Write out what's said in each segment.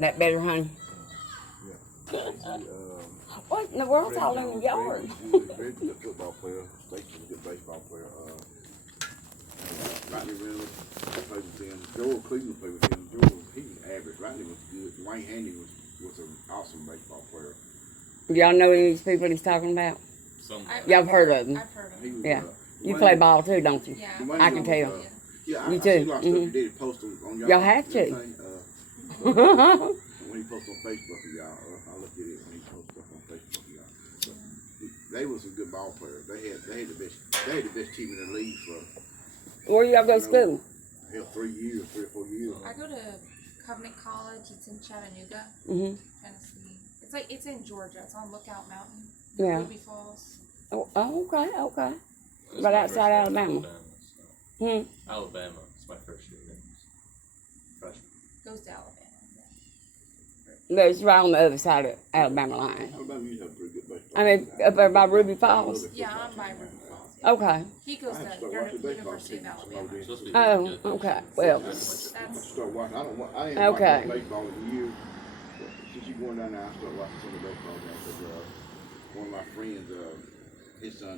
That better, honey? Yeah. What in the world's all in the yard? Very good football player. Stacy's a good baseball player. Rodney Reynolds played with him. Joel Cleveland played with him. Joel, he was average. Rodney was good. Dwayne Handy was an awesome baseball player. Y'all know any of these people he's talking about? Y'all have heard of them? I've heard of them. Yeah. You play ball too, don't you? Yeah. I can tell. Yeah, You I too. see a lot of stuff you did post on y'all. Y'all have to. When he posts on Facebook, y'all, I look at it when he posts stuff on Facebook, y'all. But they was a good ball player. They had the best team in the league for. Where y'all go to school? Hell, 3 years, 3 or 4 years. I go to Covenant College. It's in Chattanooga, Tennessee. It's in Georgia. It's on Lookout Mountain. Yeah. Ruby Falls. Oh, okay. Right outside Alabama. Alabama. It's my first year. Freshman. Goes to Alabama. No, it's right on the other side of Alabama line. Alabama used to have a pretty good baseball. I mean, up there by Ruby Falls. Yeah, I'm by Ruby Falls. Yeah. Okay. He goes to University of Alabama. Oh, okay. Well. That's Start watching. I ain't Okay. watched baseball in years. Since you going down there, I started watching some of the baseball games. Because one of my friends, his son,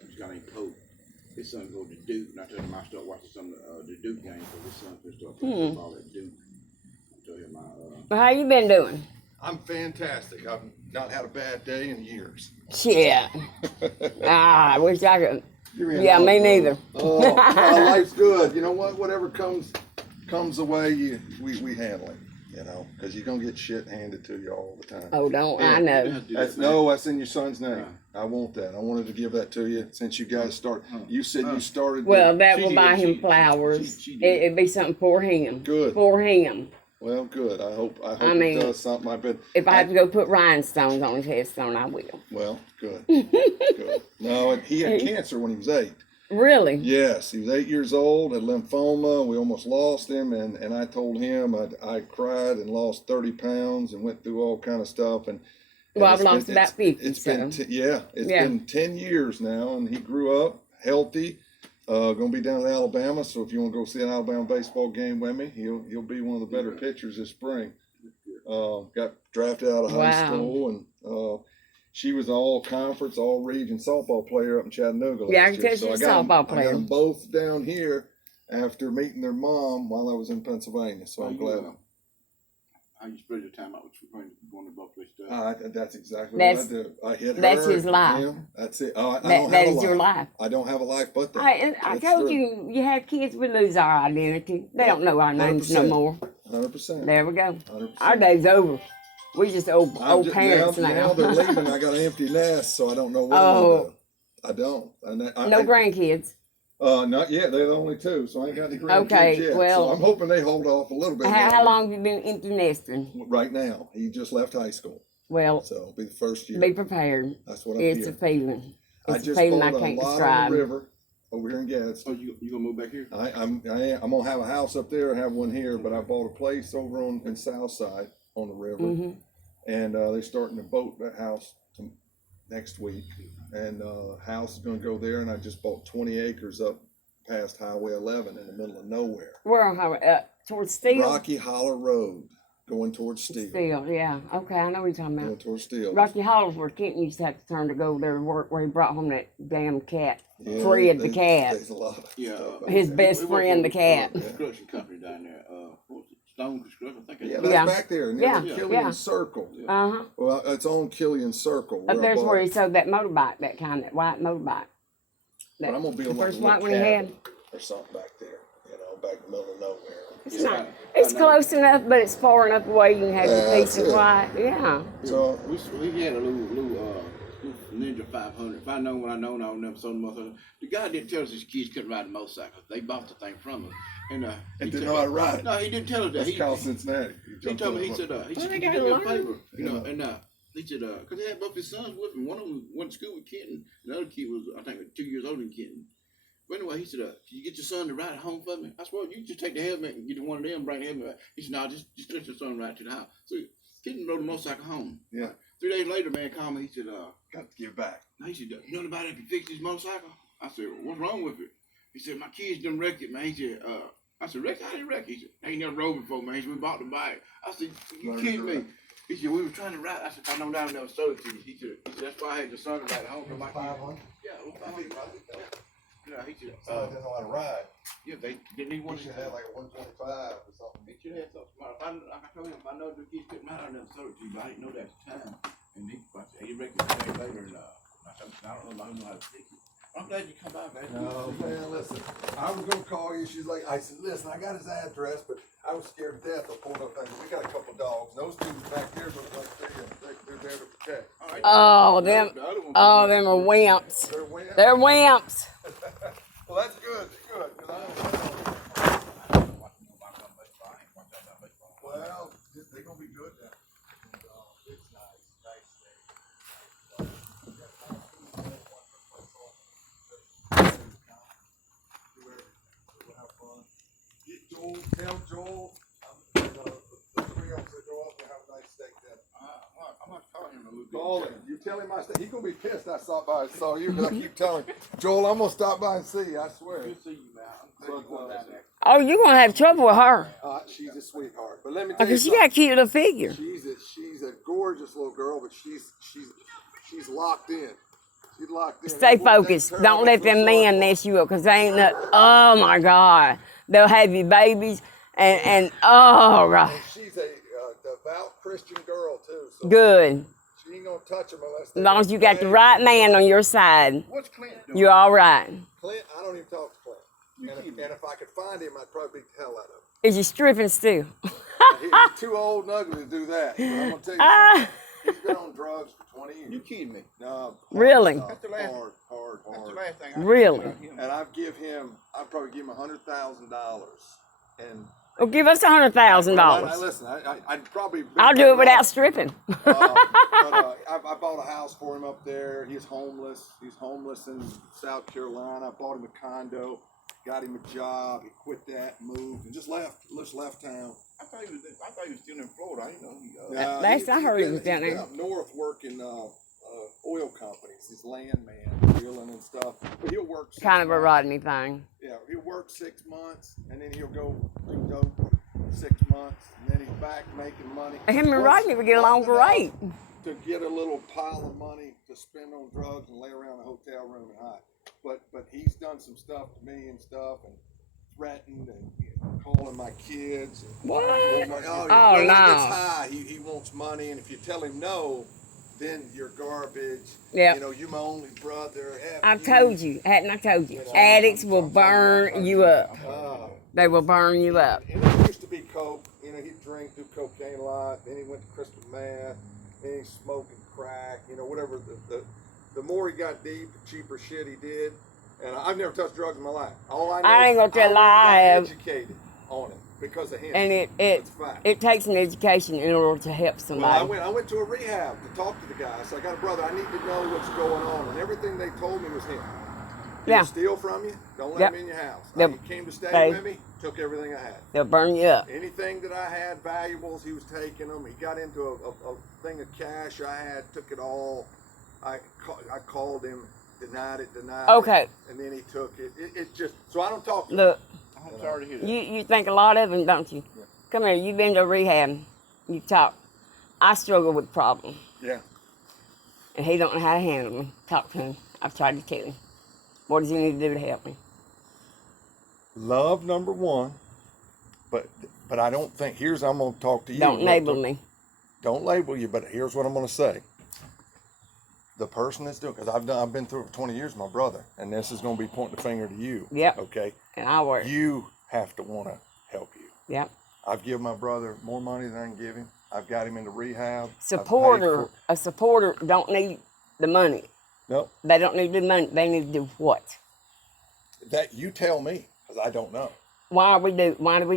he's a guy named Pope. His son goes to Duke, and I told him I start watching some of the Duke games. So his son could start playing football at Duke. I told him Well, how you been doing? I'm fantastic. I've not had a bad day in years. Shit. I wish I could. Yeah, me neither. Oh, well, life's good. You know what? Whatever comes the way, we handle it. You know, because you're gonna get shit handed to you all the time. Oh, don't I know? That's in your son's name. I want that. I wanted to give that to you since you guys start. You said you started. Well, that will buy him flowers. It'd be something for him. Good. For him. Well, good. I hope mean, it does something. I've been. If I have to go put rhinestones on his headstone, I will. Well, good. Good. No, he had cancer when he was 8. Really? Yes, he was 8 years old, had lymphoma. We almost lost him, and I told him I cried and lost 30 pounds and went through all kind of stuff. And well, I've lost about 50. It's been been 10 years now, and he grew up healthy. Gonna be down in Alabama, so if you want to go see an Alabama baseball game with me, he'll be one of the better pitchers this spring. Got drafted out of high school, and she was an all-conference, all-region softball player up in Chattanooga last year. Yeah, I can tell she's a softball player. I got them both down here after meeting their mom while I was in Pennsylvania, so I'm glad. how you spread your time out with going to both places. That's exactly what I do. I hit her. That's his life. Him. That's it. I that is your life. I don't have a life but that. I told you, you have kids, we lose our identity. They don't know our names no more. 100%. There we go. 100%. Our day's over. We just old parents now. Now they're leaving. I got an empty nest, so I don't know what I'm gonna do. I don't. No grandkids. Not yet. They're the only 2, so I ain't got any grandkids yet. Well, so I'm hoping they hold off a little bit. How long have you been empty nesting? Right now, he just left high school. Well, so it'll be the first year. Be prepared. That's what I'm It's a feeling. It's a just feeling bought I can't a lot describe. on the river over here in Gadsden. Oh, you gonna move back here? I'm gonna have a house up there and have one here, but I bought a place over in South Side on the river, and they're starting to boat that house next week, and house is gonna go there, and I just bought 20 acres up past Highway 11 in the middle of nowhere. Where on Highway? Towards Steel? Rocky Hollow Road, going towards Steel. Steel, yeah. Okay, I know what you're talking about. Going towards Steel. Rocky Hollow's where Kenton used to have to turn to go there to work, where he brought home that damn cat. Yeah, Fred the cat. There's a lot of His best friend, the cat. Construction company down there. What was it? Stone Construction, I think. That's back there near Killian Circle. Well, it's on Killian Circle. Up there's where he sold that motorbike, that kind, that white motorbike. But I'm gonna be the on first like white one he had. Or something back there, back in the middle of nowhere. It's not. It's close enough, but it's far enough away you can have your piece of white. Yeah. So we had a little Ninja 500. If I know what I know, I would never sold them. The guy didn't tell us his kids couldn't ride a motorcycle. They bought the thing from us, and he didn't know how to ride. No, he didn't tell us that. That's Cal Cincinnati. He told me. He said, "Can you give me a favor?" And he said, because he had both his sons with him. One of them went to school with Kenton. The other kid was, I think, 2 years older than Kenton. But anyway, he said, can you get your son to ride it home for me? I said, well, you can just take the helmet and get one of them, bring the helmet back. He said, no, just let your son ride to the house. So Kenton rode the motorcycle home. Yeah. 3 days later, man called me. He said, got to give back. He said, you know anybody that can fix this motorcycle? I said, well, what's wrong with it? He said, my kids done wrecked it, man. He said, I said, Rick, how did you wreck? He said, I ain't never rode before, man. He said, we bought the bike. I said, you kidding me? He said, we were trying to ride. I said, I know that I never sold it to you. He said, that's why I had your son ride home. Like 500. yeah, yeah, he said, So I didn't know how to ride. yeah, they didn't even want He to should have like a 125 or something. They should have something smart. Like I told him, if I know the kids couldn't matter, I never sold it to you, but I didn't know that at the time. And he reckons a day later, and I said, I don't know how to fix it. I'm glad you come by, man. No, man, listen. I was gonna call you. She's like, I said, listen, I got his address, but I was scared to death of pulling up things. We got a couple dogs. Those two back there look like they're there to protect. Oh, them are wimps. They're wimps. They're wimps. Well, that's good. Good. 'Cause well, they're gonna be good now. It's nice. Tell Joel, the three of us that go up and have a nice steak dinner. I'm not calling him. Call him. You tell him I steak. He's gonna be pissed I stopped by and saw you, because I keep telling him, Joel, I'm gonna stop by and see you, I swear. Good to see you, man. I'm glad you going down there. Oh, you're gonna have trouble with her. She's a sweetheart. But let me tell you Because she something. got a cute little figure. She's a gorgeous little girl, but she's locked in. She's locked in. Stay focused. Don't let them men mess you up, because they ain't not. Oh my God. They'll have you babies and oh, right. And she's a devout Christian girl too. So Good. she ain't gonna touch him unless. As long as you got the right man on your side, What's Clint doing? you're all right. Clint, I don't even talk to Clint. And if I could find him, I'd probably beat the hell out of him. Is you stripping still? He's too old and ugly to do that. But I'm gonna tell you something. He's been on drugs for 20 years. You kidding me? No. Really? That's the last- Hard. That's the last thing I Really? heard about him. And I'd probably give him $100,000. And Well, give us $100,000. listen, I'd probably. I'll do it without stripping. I bought a house for him up there. He's homeless. He's homeless in South Carolina. I bought him a condo, got him a job. He quit that, moved, and just left town. I thought he was still in Florida. I didn't know he. Last I heard he was down he's been there. up north working oil companies. He's landman, dealing and stuff. But he'll work. Kind of a 6 months. Rodney thing. Yeah, he'll work 6 months, and then he'll go do dope for 6 months, and then he's back making money. Him and Rodney would get along great. To get a little pile of money to spend on drugs and lay around a hotel room and hide. But he's done some stuff to me and stuff, and threatened and calling my kids. And, What? Oh, Oh, when no. he gets high, he wants money, and if you tell him no, then you're garbage. Yep. You know, you my only brother. I've told you, hadn't I told you? Addicts will burn you up. They will burn you up. And it used to be coke. You know, he'd drink, do cocaine a lot. Then he went to crystal meth. Then he's smoking crack. You know, whatever. The more he got deep, the cheaper shit he did. And I've never touched drugs in my life. All I know I ain't gonna tell a lie, I I have. educated on it because of him. And That's a fact. it takes an education in order to help Well, somebody. I went to a rehab to talk to the guy. So I got a brother. I need to know what's going on, and everything they told me was him. He'll Yeah. steal from you. Don't let Yep. him in your house. Yep. He came to stay They- with me. Took everything I had. They'll burn you up. Anything that I had, valuables, he was taking them. He got into a thing of cash I had, took it all. I called him, denied it. Okay. And then he took it. It just, so I don't talk to him. Look, I'm sorry to hear that. you think a lot of them, don't you? Yeah. Come here, you've been to rehab. You talk. I struggle with problems, Yeah. and he don't know how to handle me. Talk to him. I've tried to tell him. What does he need to do to help me? Love, number one. But I don't think, I'm going to talk to you. Don't label me. Don't label you, but here's what I'm going to say. The person that's doing, because I've been through it for 20 years with my brother, and this is going to be pointing the finger to you. Yep. Okay? And I work. You have to want to help you. Yep. I've given my brother more money than I can give him. I've got him into rehab. A supporter don't need the money. Nope. They don't need the money. They need to do what? That you tell me, because I don't know. Why do we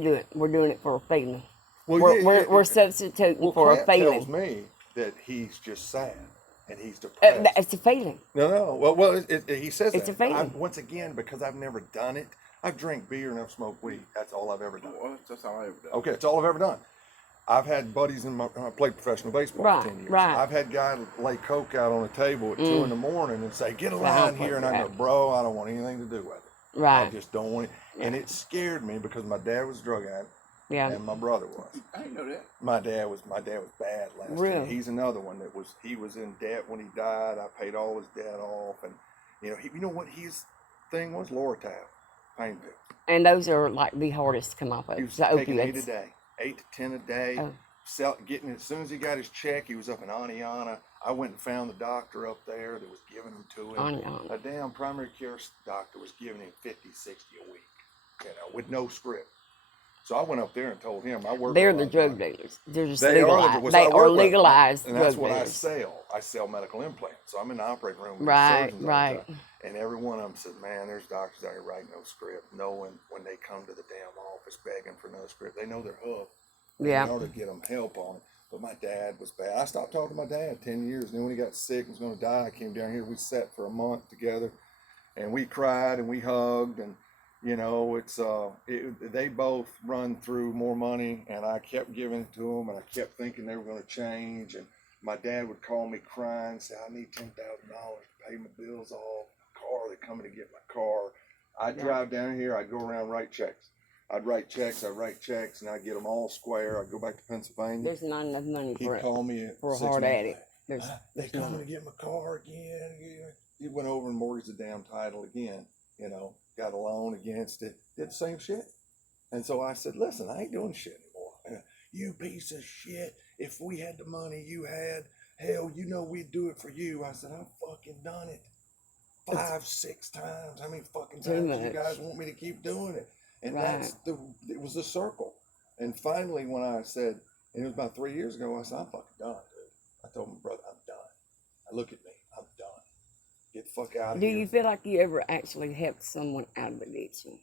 do it? We're doing it for a feeling. Well, We're substituting for a Clint tells feeling. me that he's just sad and he's depressed. It's a feeling. No. Well, he says It's that. a feeling. Once again, because I've never done it. I've drank beer and I've smoked weed. That's all I've ever done. Well, that's all I ever done. Okay, it's all I've ever done. I've had buddies I played professional baseball Right, for 10 years. right. I've had guys lay coke out on a table at 2 in the morning and say, get a I don't line here. And I go, that. bro, I don't want anything to do with it. I Right. just don't want it. And it scared me because my dad was a drug addict Yeah. and my brother was. I didn't know that. My dad was bad last year. Really? He's another one he was in debt when he died. I paid all his debt off, and you know what his thing was? Loratab, pain pills. And those are like the hardest to come off of. He was The taking 8 a opioids. day, 8 to 10 a day. Oh. Getting as soon as he got his check, he was up in Aniana. I went and found the doctor up there that was giving them to him. Aniana. A damn primary care doctor was giving him 50, 60 a week, with no script. So I went up there and told him I work. They're with a the lot drug of dealers. They're just They legalized. are They I are work with them. legalized and drug that's what I dealers. sell. I sell medical implants. So I'm in the operating room with Right, surgeons all the right. time. And every one of them said, "Man, there's doctors out here writing no script, knowing when they come to the damn office begging for no script. They know they're hooked. Yeah. In order to get them help on it." But my dad was bad. I stopped talking to my dad 10 years. And then when he got sick and was going to die, I came down here. We sat for a month together, and we cried and we hugged. And they both run through more money, and I kept giving it to them, and I kept thinking they were going to change. And my dad would call me crying, say, "I need $10,000 to pay my bills off. My car, they're coming to get my car." I'd drive down here. I'd go around write checks. I'd write checks, and I'd get them all square. I'd go back to Pennsylvania. There's not enough money He'd for it. call me for a 6 hard months addict. later. There's They coming to get my car again. He went over and mortgaged the damn title again. Got a loan against it. Did the same shit. And so I said, "Listen, I ain't doing shit anymore. You piece of shit. If we had the money you had, hell, we'd do it for you." I said, "I've fucking done it 5, 6 times. How many fucking Too times do you much. guys want me to keep doing it?" And Right. it was a circle. And finally, when I said, and it was about 3 years ago, I said, "I'm fucking done, dude." I told my brother, "I'm done. Look at me. I'm done. Get the fuck out of Do here." you feel like you ever actually helped someone out of addiction?